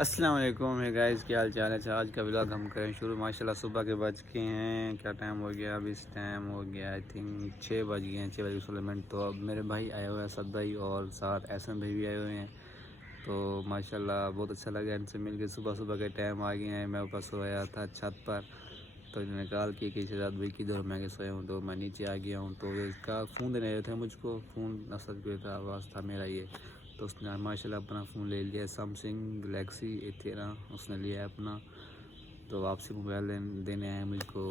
अस्सलाम वालेकुम है गाइस, क्या हाल चाल है। आज का व्लॉग हम करें शुरू। माशाल्लाह सुबह के बज के हैं, क्या टाइम हो गया अभी। इस टाइम हो गया आई थिंक 6 बज गए हैं, 6 बजे 16 मिनट। तो अब मेरे भाई आए हुए हैं, सद भाई और साथ एहसन भाई भी आए हुए हैं। तो माशाल्लाह बहुत अच्छा लगा इनसे मिल के। सुबह सुबह के टाइम आ गए हैं। मैं ऊपर सोया था छत पर, तो इन्होंने कॉल की कि शहजाद भाई किधर। मैं सोया हूँ, तो मैं नीचे आ गया हूँ। तो इसका फ़ोन देने आए थे मुझको, फ़ोन असद को था, आवाज़ था मेरा ये। तो उसने माशाल्लाह अपना फ़ोन ले लिया, सैमसंग गलेक्सी A13 उसने लिया है अपना। तो वापसी मोबाइल देने आए मुझको।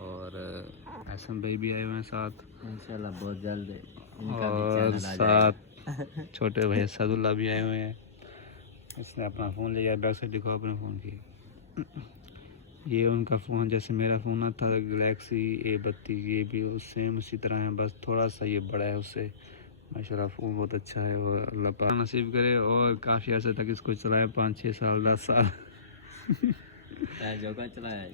और एहसन भाई भी आए हुए हैं साथ, इंशाल्लाह बहुत जल्द इनका भी और चैनल आ साथ जाएगा। छोटे भाई सदुल्ला भी आए हुए हैं। इसने अपना फ़ोन लिया, बैक साइड दिखाओ अपने फ़ोन की। ये उनका फ़ोन जैसे मेरा फ़ोन था गलेक्सी A32, ये भी सेम उसी तरह है, बस थोड़ा सा ये बड़ा है उससे। माशाल्लाह फ़ोन बहुत अच्छा है, और अल्लाह पाक नसीब करे और काफ़ी अर्से तक इसको चलाए, 5-6 साल 10 साल। जो का चलाया है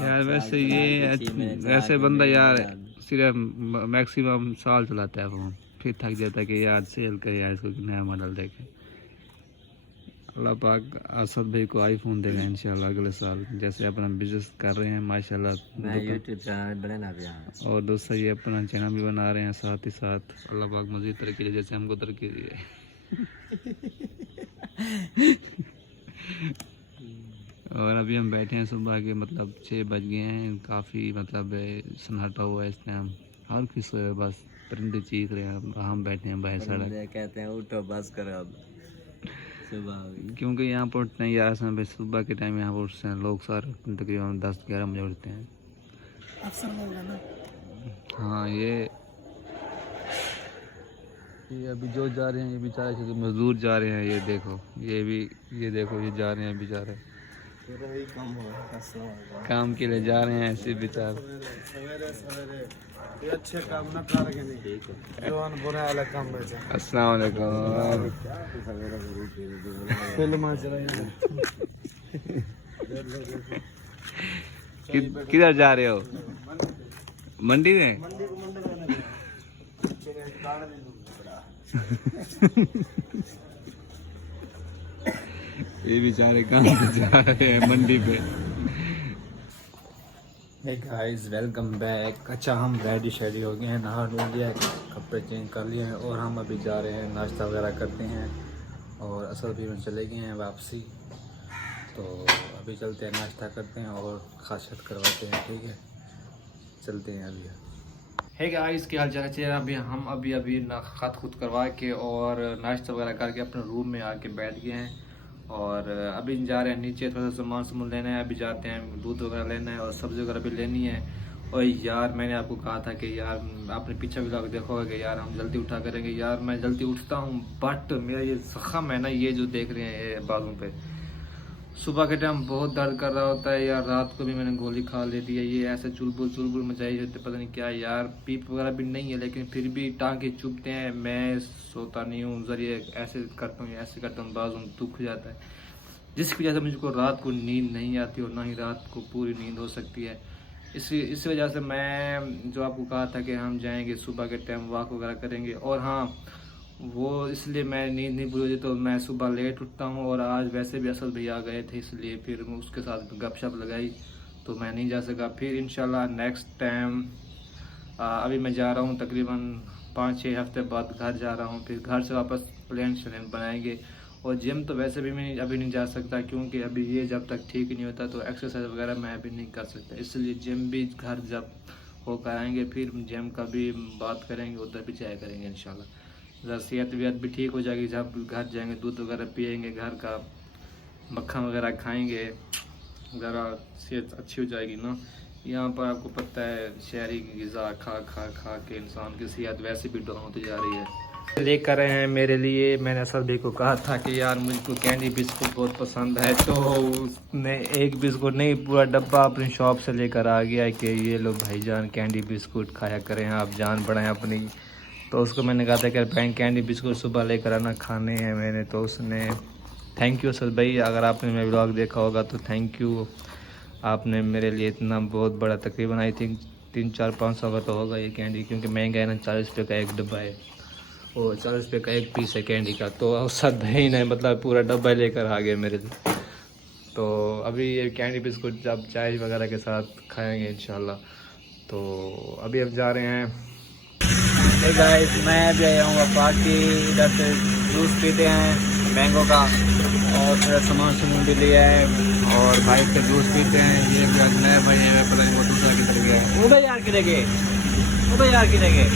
यार साल वैसे चला के ये 6 महीने चला ऐसे के बंदा मेरे को यार याद सिर्फ मैक्सिमम साल चलाता है फ़ोन, फिर थक जाता है कि यार सेल करे यार इसको, नया मॉडल देखे। अल्लाह पाक असद भाई को आईफोन देगा इंशाल्लाह अगले साल। जैसे अपना बिजनेस कर रहे हैं माशाल्लाह, मैं यूट्यूब चैनल बनाना भी और दूसरा ये अपना चैनल भी बना रहे हैं साथ ही साथ। अल्लाह पाक मज़ीद तरक्की दे, जैसे हमको तरक्की दी है। और अभी हम बैठे हैं सुबह के, मतलब 6 बज गए हैं। काफ़ी मतलब सन्नाटा हुआ है इस टाइम, हर किसी सोए हुए, बस परिंदे चीख रहे हैं, हम बैठे हैं बाहर सड़क। कहते हैं उठो बस करो अब सुबह हो गई। क्योंकि यहाँ पर उठते हैं यार समय सुबह के टाइम, यहाँ पर उठते हैं लोग सारे तकरीबन 10-11 बजे उठते हैं। अक्सर लोग हैं ना। हाँ ये अभी जो जा रहे हैं, ये बेचारे जो मजदूर जा रहे हैं, ये देखो ये भी, ये देखो ये जा रहे हैं बेचारे, काम के लिए जा रहे हैं ऐसे बेचारे। सवेरे सवेरे ये अच्छे काम न करके नहीं, जो अन बुरा वाला काम बेचा। अस्सलाम वालेकुम। फिल्म चला किधर जा रहे हो? मंडी में। ये बेचारे काम पे जा रहे हैं मंडी पे। Hey guys welcome back. अच्छा हम रेडी शेडी हो गए हैं, नहा धो लिया, कपड़े चेंज कर लिए हैं, और हम अभी जा रहे हैं नाश्ता वगैरह करते हैं। और असल भी में चले गए हैं वापसी, तो अभी चलते हैं नाश्ता करते हैं और खासियत करवाते हैं। ठीक है चलते हैं अभी। है गाइस क्या हाल चाल है। अभी अभी ना खत खुद करवा के और नाश्ता वगैरह करके अपने रूम में आके बैठ गए हैं। और अभी जा रहे हैं नीचे, थोड़ा सा सामान लेना है। अभी जाते हैं, दूध वगैरह लेना है और सब्ज़ी वगैरह भी लेनी है। और यार मैंने आपको कहा था कि यार आपने पीछे भी लग देखोगे कि यार हम जल्दी उठा करेंगे। यार मैं जल्दी उठता हूँ, बट मेरा ये जख्म है ना, ये जो देख रहे हैं ये बाजू पे, सुबह के टाइम बहुत दर्द कर रहा होता है यार। रात को भी मैंने गोली खा लेती है, ये ऐसे चुलबुल मचाई जाती है, पता नहीं क्या यार। पीप वगैरह भी नहीं है, लेकिन फिर भी टाँगे चुभते हैं। मैं सोता नहीं हूँ, जरिए ऐसे करता हूँ ऐसे करता हूँ, बाजू में दुख जाता है, जिसकी वजह से मुझको रात को नींद नहीं आती और ना ही रात को पूरी नींद हो सकती है। इस वजह से मैं जो आपको कहा था कि हम जाएंगे सुबह के टाइम वॉक वगैरह करेंगे, और हाँ वो इसलिए मैं नींद नहीं पूरी होती तो मैं सुबह लेट उठता हूँ। और आज वैसे भी असद भैया आ गए थे, इसलिए फिर उसके साथ गपशप लगाई तो मैं नहीं जा सका। फिर इंशाल्लाह नेक्स्ट टाइम अभी मैं जा रहा हूँ तकरीबन 5-6 हफ्ते बाद घर जा रहा हूँ। फिर घर से वापस प्लान श्लान बनाएंगे। और जिम तो वैसे भी मैं अभी नहीं जा सकता, क्योंकि अभी ये जब तक ठीक नहीं होता तो एक्सरसाइज वगैरह मैं अभी नहीं कर सकता। इसलिए जिम भी घर जब होकर आएंगे फिर जिम का भी बात करेंगे, उधर भी जाया करेंगे इंशाल्लाह। ज़रा सेहत वेहत भी ठीक हो जाएगी, जब घर जाएंगे दूध वगैरह पिएंगे, घर का मक्खन वगैरह खाएंगे, ज़रा सेहत अच्छी हो जाएगी ना। यहाँ पर आपको पता है शहरी की ग़िज़ा खा खा खा के इंसान की सेहत वैसे भी डाउन होती जा रही है। लेकर आए हैं मेरे लिए, मैंने असल भाई को कहा था कि यार मुझको कैंडी बिस्कुट बहुत पसंद है, तो उसने एक बिस्कुट नहीं पूरा डब्बा अपनी शॉप से लेकर आ गया है कि ये लो भाईजान कैंडी बिस्कुट खाया करें, आप जान बढ़ाएं अपनी। तो उसको मैंने कहा था कि पैन कैंडी बिस्कुट सुबह लेकर आना, खाने हैं मैंने। तो उसने थैंक यू सर भाई, अगर आपने मेरा व्लॉग देखा होगा तो थैंक यू। आपने मेरे लिए इतना बहुत बड़ा, तकरीबन आई थिंक 300-400-500 का तो होगा ये कैंडी, क्योंकि महंगा है ना, 40 रुपये का एक डब्बा है। और 40 रुपये का एक पीस है कैंडी का। तो उसद भाई ने मतलब पूरा डब्बा लेकर आ गया मेरे से। तो अभी ये कैंडी बिस्कुट जब चाय वगैरह के साथ खाएंगे इंशाल्लाह। तो अभी अब जा रहे हैं। Hey guys, मैं अभी आया हूँ पार्टी, इधर से जूस पीते हैं मैंगो का और थोड़ा सामान भी लिया है और भाई से जूस पीते हैं। ये भी आज नया भाई है, पता नहीं वो दूसरा किधर गया है। उधर यार किधर गए, उधर यार किधर गए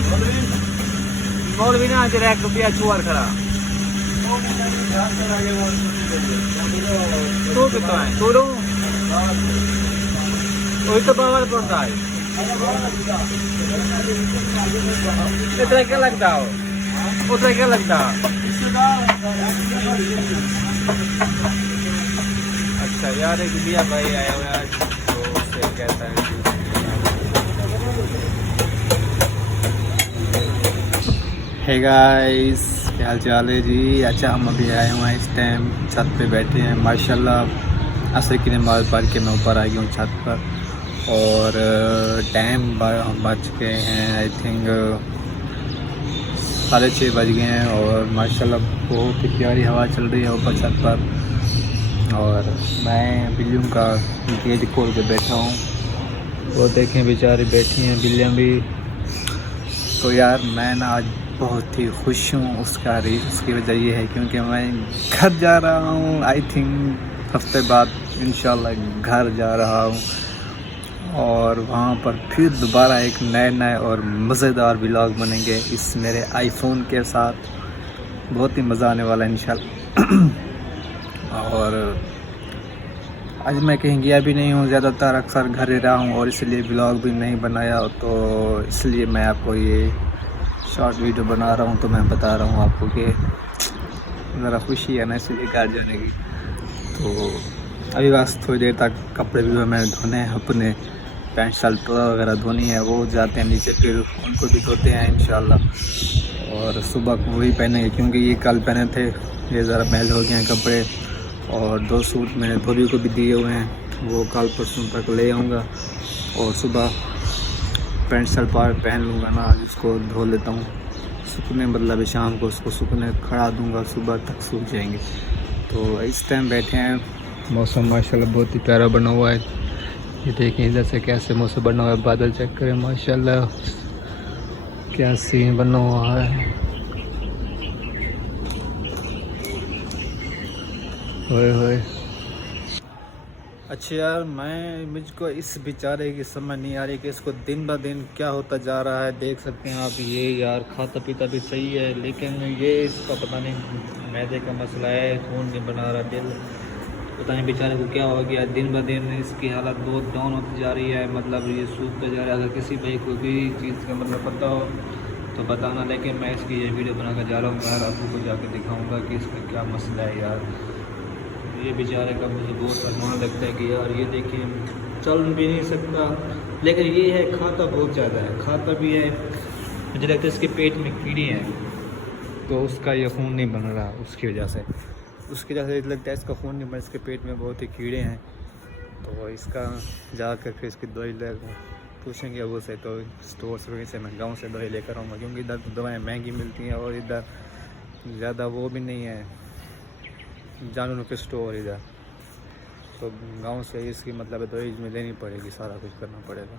मॉल भी ना जरा 1 रुपया चुआर खड़ा तो कितना है तो वही तो बाहर पड़ता है। इतना क्या लगता हो, उतना क्या लगता। अच्छा यार एक बिया भाई आया हुआ है तो उससे कहता है। हे गाइस, क्या हाल चाल है जी। अच्छा हम अभी आए हुए हैं, इस टाइम छत पे बैठे हैं माशाल्लाह। असर की नमाज़ पढ़ के मैं ऊपर आ गया हूँ छत पर और टाइम बज गए हैं आई थिंक 6:30 बज गए हैं और माशाल्लाह बहुत ही प्यारी हवा चल रही है ऊपर छत पर। और मैं बिल्लियों का गेट खोल के बैठा हूँ, वो देखें बेचारी बैठी हैं बिल्लियाँ भी। तो यार मैं ना आज बहुत ही खुश हूँ। उसकी वजह ये है क्योंकि मैं घर जा रहा हूँ। आई थिंक हफ्ते बाद इंशाल्लाह घर जा रहा हूँ और वहाँ पर फिर दोबारा एक नए और मज़ेदार व्लॉग बनेंगे इस मेरे आईफोन के साथ। बहुत ही मज़ा आने वाला है इंशाल्लाह। और आज मैं कहीं गया भी नहीं हूँ, ज़्यादातर अक्सर घर ही रहा हूँ और इसलिए व्लॉग भी नहीं बनाया। तो इसलिए मैं आपको ये शॉर्ट वीडियो बना रहा हूँ। तो मैं बता रहा हूँ आपको कि ज़रा खुशी है ना इसलिए घर जाने की। तो अभी बस थोड़ी देर तक कपड़े भी मैंने धोने हैं, अपने पैंट शर्ट वगैरह धोनी है, वो जाते हैं नीचे फिर उनको भी धोते हैं इंशाल्लाह। और सुबह को वही पहनेंगे क्योंकि ये कल पहने थे, ये ज़रा मैल हो गए हैं कपड़े। और 2 सूट मैंने धोबी को भी दिए हुए हैं, वो कल परसों तक ले आऊँगा। और सुबह पैंट शर्ट पहन लूँगा ना, इसको धो लेता हूँ सूखने, मतलब शाम को उसको सूखने खड़ा दूँगा, सुबह तक सूख जाएंगे। तो इस टाइम बैठे हैं, मौसम माशाल्लाह बहुत ही प्यारा बना हुआ है। ये देखें इधर से कैसे मौसम बना हुआ है, बादल चेक करें माशाल्लाह क्या सीन बना हुआ है। होए होए। अच्छा यार मुझको इस बेचारे की समझ नहीं आ रही कि इसको दिन ब दिन क्या होता जा रहा है। देख सकते हैं आप, ये यार खाता पीता भी सही है लेकिन ये इसका पता नहीं मैदे का मसला है, खून नहीं बना रहा, दिल पता नहीं बेचारे को क्या हो गया। दिन ब दिन इसकी हालत बहुत डाउन होती जा रही है, मतलब ये सूखते जा रहा है। अगर किसी भाई को भी चीज़ का मतलब पता हो तो बताना, लेकिन मैं इसकी ये वीडियो बनाकर जा रहा हूँ यार, आपको जाकर दिखाऊँगा कि इसका क्या मसला है यार। ये बेचारे का मुझे बहुत अरमान लगता है कि यार ये देखिए चल भी नहीं सकता, लेकिन ये है खाता बहुत ज़्यादा है, खाता भी है। मुझे लगता है इसके पेट में कीड़े हैं तो उसका ये खून नहीं बन रहा, उसकी वजह से लगता है इसका खून नहीं बन, इसके पेट में बहुत ही कीड़े हैं। तो इसका जाकर फिर इसकी दवाई ले पूछेंगे वो से, तो स्टोर से मैं गाँव से दवाई लेकर आऊँगा क्योंकि इधर दवाएँ महंगी मिलती हैं और इधर ज़्यादा वो भी नहीं है जानवरों के स्टोर इधर। तो गांव से इसकी मतलब दवाई में लेनी पड़ेगी, सारा कुछ करना पड़ेगा।